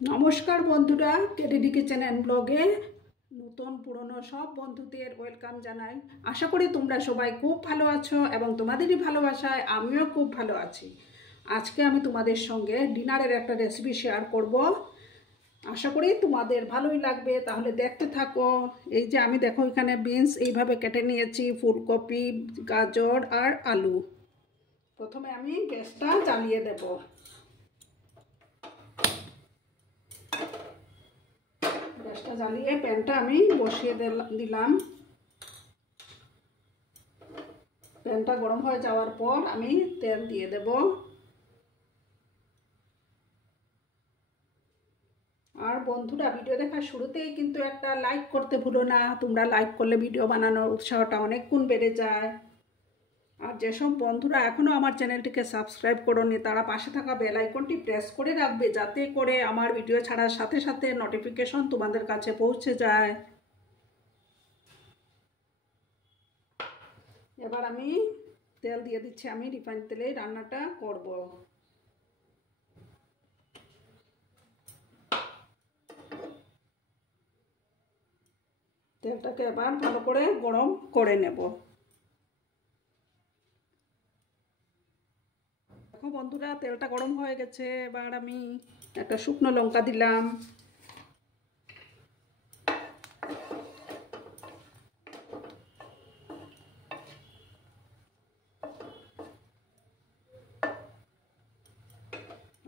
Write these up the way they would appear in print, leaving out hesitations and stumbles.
নমস্কার বন্ধুরা, KDD kitchen and ব্লগে নতুন পুরনো সব বন্ধুদের ওয়েলকাম জানাই। আশা করি তোমরা সবাই খুব ভালো আছো এবং তোমাদেরই ভালোবাসায় আমিও খুব ভালো আছি। আজকে আমি তোমাদের সঙ্গে ডিনারের একটা রেসিপি শেয়ার করব। আশা করি তোমাদের ভালোই লাগবে, তাহলে দেখতে থাকো। এই যে আমি দেখো এখানে বিনস এইভাবে কেটে নিয়েছি, ফুলকপি, গাজর আর আলু। প্রথমে আমি গ্যাসটা জ্বালিয়ে দেবো। গ্যাসটা জ্বালিয়ে প্যানটা আমি বসিয়ে দিলাম। প্যানটা গরম হয়ে যাওয়ার পর আমি তেল দিয়ে দেব। আর বন্ধুরা, ভিডিও দেখার শুরুতেই কিন্তু একটা লাইক করতে ভুলো না। তোমরা লাইক করলে ভিডিও বানানোর উৎসাহটা অনেক গুণ বেড়ে যায়। আর যেসব বন্ধুরা এখনও আমার চ্যানেলটিকে সাবস্ক্রাইব করোনি, তারা পাশে থাকা বেল আইকনটি প্রেস করে রাখবে, যাতে করে আমার ভিডিও ছাড়ার সাথে সাথে নোটিফিকেশন তোমাদের কাছে পৌঁছে যায়। এবার আমি তেল দিয়ে দিচ্ছি। আমি রিফাইন তেলেই রান্নাটা করব। তেলটাকে এবার ভালো করে গরম করে নেব। দেখো বন্ধুরা, তেলটা গরম হয়ে গেছে। এবার আমি একটা শুকনো লঙ্কা দিলাম।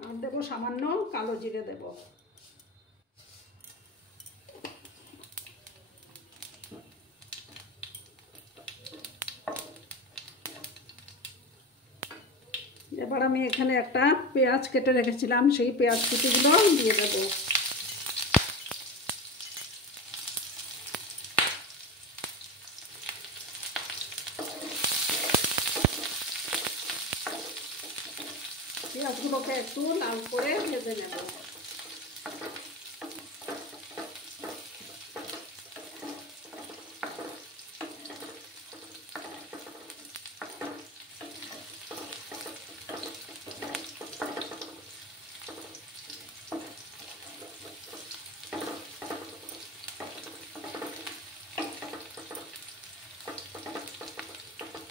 আর দেবো সামান্য কালো জিরে দেব। এবার আমি এখানে একটা পেঁয়াজ কেটে রেখেছিলাম, সেই পেঁয়াজ কুচিগুলো দিয়ে দেবো। পেঁয়াজগুলোকে একটু লাল করে ভেজে নেব।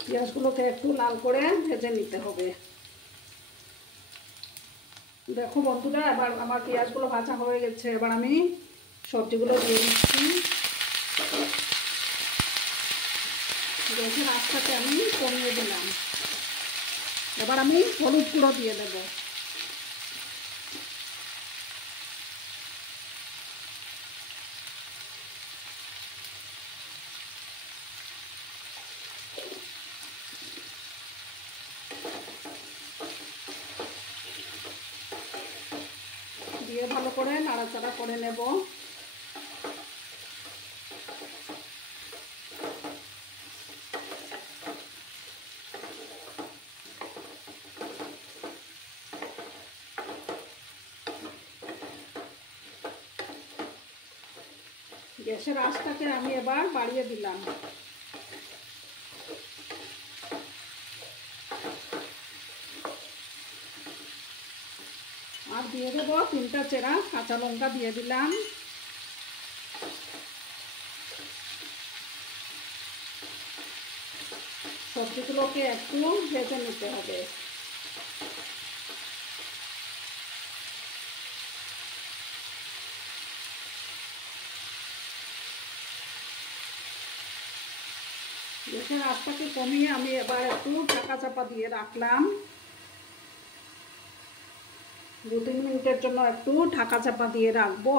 পেঁয়াজগুলোকে একটু লাল করে ভেজে নিতে হবে। দেখো বন্ধুরা, এবার আমার পেঁয়াজগুলো ভাজা হয়ে গেছে। এবার আমি সবজিগুলো দিয়ে দিচ্ছি। গ্যাসের আঁচটাকে আমি কমিয়ে দিলাম। এবার আমি হলুদ গুঁড়ো দিয়ে দেবো। দিয়ে ভালো করে নাড়াচাড়া করে নেব। গ্যাসের আঁচটাকে আমি এবার বাড়িয়ে দিলাম। আর দিয়ে দেবো 3টা চেরা কাঁচা লঙ্কা দিয়ে দিলাম। সবজিগুলোকে একটু ভেজে নিতে হবে। গ্যাসের আঁচটাকে কমিয়ে আমি এবার একটু ঢাকা চাপা দিয়ে রাখলাম। 2-3 মিনিটের জন্য একটু ঢাকা চাপা দিয়ে রাখবো।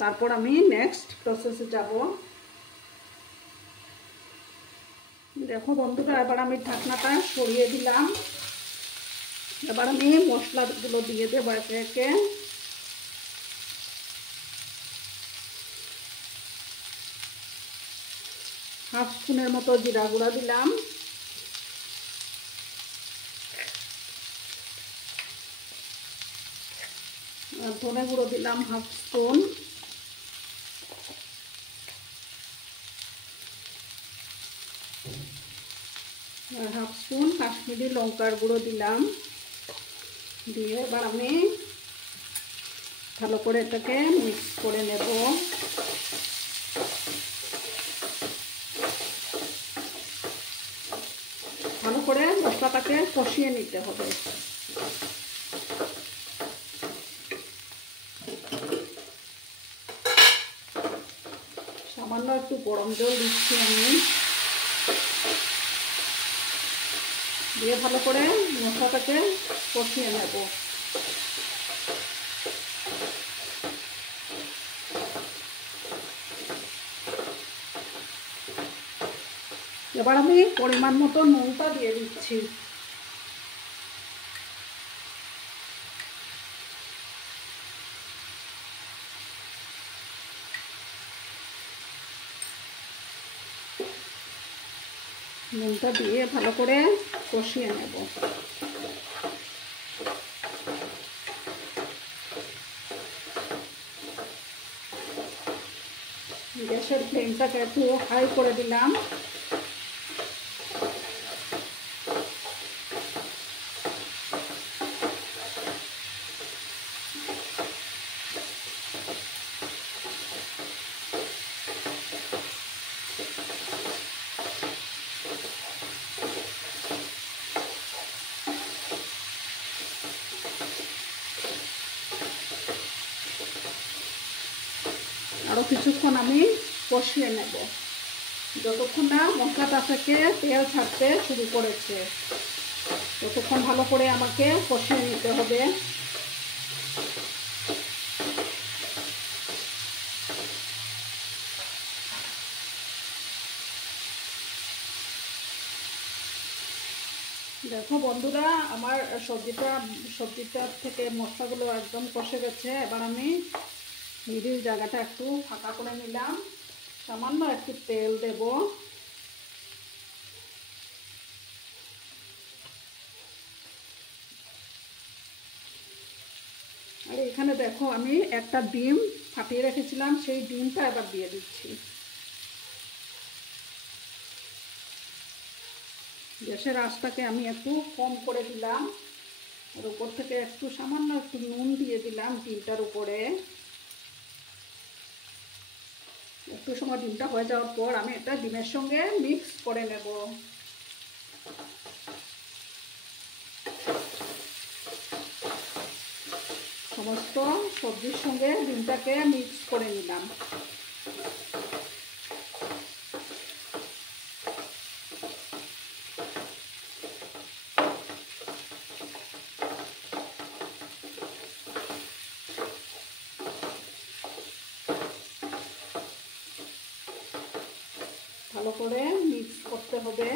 তারপর আমি নেক্সট প্রসেসে যাব। দেখো বন্ধুরা, এবার আমি ঢাকনাটা সরিয়ে দিলাম। এবার আমি মশলাগুলো দিয়ে দেবো একে একে। হাফ স্পুনের মতো জিরা গুঁড়া দিলাম। আর ধনে গুঁড়ো দিলাম হাফ স্পুন। আর হাফ স্পুন কাশ্মীরি লঙ্কার গুঁড়ো দিলাম। দিয়ে এবার আমি ভালো করে এটাকে মিক্স করে নেব। ভালো করে মশলাটাকে কষিয়ে নিতে হবে। সামান্য একটু গরম জল দিচ্ছি আমি, দিয়ে ভালো করে মশলাটাকে কষিয়ে নেব। এবার আমি পরিমাণ মতো নুনটা দিয়ে দিচ্ছি। নুনটা দিয়ে ভালো করে কষিয়ে নেব। গ্যাসের ফ্লেমটাকে একটু হাই করে দিলাম। আরও কিছুক্ষণ আমি কষিয়ে নেব, যতক্ষণ না মশলাটা থেকে তেল ছাড়তে শুরু করেছে ততক্ষণ ভালো করে আমাকে কষিয়ে নিতে হবে। দেখো বন্ধুরা, আমার সবজিটার থেকে মশলাগুলো একদম কষে গেছে। এবার আমি মিডিল জায়গাটা একটু ফাঁকা করে নিলাম, সামান্য একটু তেল দেব। আর এখানে দেখো আমি একটা ডিম ফাটিয়ে রেখেছিলাম, সেই ডিমটা এবার দিয়ে দিচ্ছি। গ্যাসের আঁচটাকে আমি একটু কম করে দিলাম, আর উপর থেকে একটু সামান্য একটু নুন দিয়ে দিলাম ডিমটার উপরে। একটু সময় ডিমটা হয়ে যাওয়ার পর আমি এটা ডিমের সঙ্গে মিক্স করে নেব। সমস্ত সবজির সঙ্গে ডিমটাকে মিক্স করে নিলাম। ভালো করে মিক্স করতে হবে।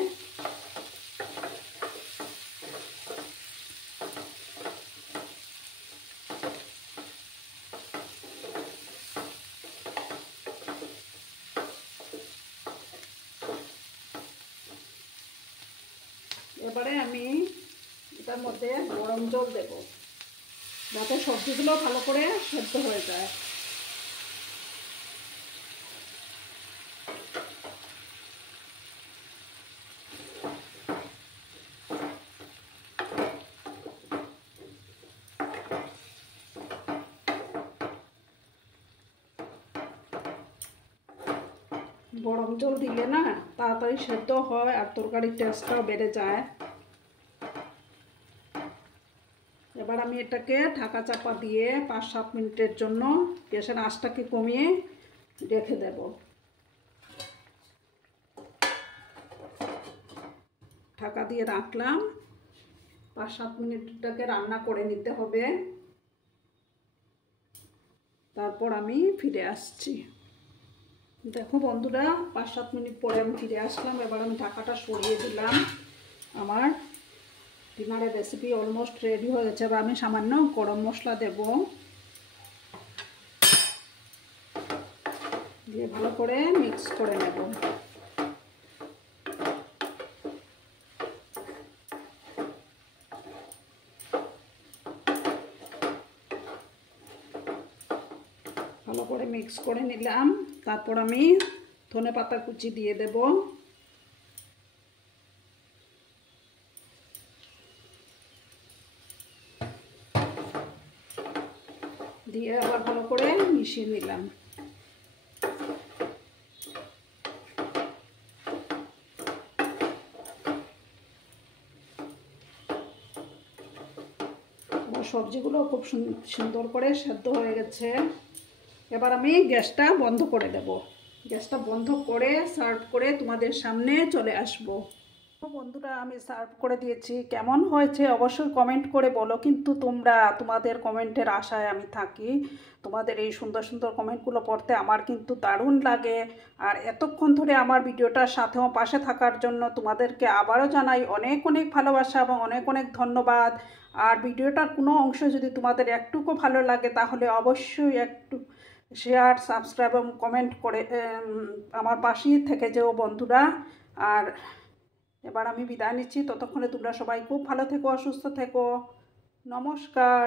এবারে আমি এটার মধ্যে গরম জল দেব, যাতে সবজিগুলো ভালো করে সেদ্ধ হয়ে যায়। গরম জল দিলে না তাড়াতাড়ি সেদ্ধ হয় আর তরকারির টেস্টটাও বেড়ে যায়। এবার আমি এটাকে ঢাকা চাপা দিয়ে 5-7 মিনিটের জন্য গ্যাসের আঁচটাকে কমিয়ে রেখে দেব। ঢাকা দিয়ে রাখলাম, 5-7 মিনিটটাকে রান্না করে নিতে হবে। তারপর আমি ফিরে আসছি। দেখো বন্ধুরা, 5-7 মিনিট পরে আমি ফিরে আসলাম। এবার আমি ঢাকাটা সরিয়ে দিলাম। আমার ডিনারের রেসিপি অলমোস্ট রেডি হয়ে গেছে। এবার আমি সামান্য গরম মশলা দেব, দিয়ে ভালো করে মিক্স করে নেব। ভালো করে মিক্স করে নিলাম। তারপর আমি ধনেপাতা কুচি দিয়ে দেব। দিয়ে আবার ভালো করে মিশিয়ে নিলাম। সবজিগুলো খুব সুন্দর করে সেদ্ধ হয়ে গেছে। এবার আমি গ্যাসটা বন্ধ করে দেব। গ্যাসটা বন্ধ করে সার্ভ করে তোমাদের সামনে চলে আসব। বন্ধুরা, আমি সার্ভ করে দিয়েছি। কেমন হয়েছে অবশ্যই কমেন্ট করে বলো, কিন্তু তোমাদের কমেন্টের আশায় আমি থাকি। তোমাদের এই সুন্দর সুন্দর কমেন্টগুলো পড়তে আমার কিন্তু দারুণ লাগে। আর এতক্ষণ ধরে আমার ভিডিওটার সাথেও পাশে থাকার জন্য তোমাদেরকে আবারও জানাই অনেক অনেক ভালোবাসা এবং অনেক অনেক ধন্যবাদ। আর ভিডিওটার কোনো অংশ যদি তোমাদের একটুকু ভালো লাগে তাহলে অবশ্যই একটু শেয়ার, সাবস্ক্রাইব এবং কমেন্ট করে আমার পাশেই থেকে যেও বন্ধুরা। আর এবার আমি বিদায় নিচ্ছি। ততক্ষণে তোমরা সবাই খুব ভালো থেকো, অসুস্থ থেকো। নমস্কার।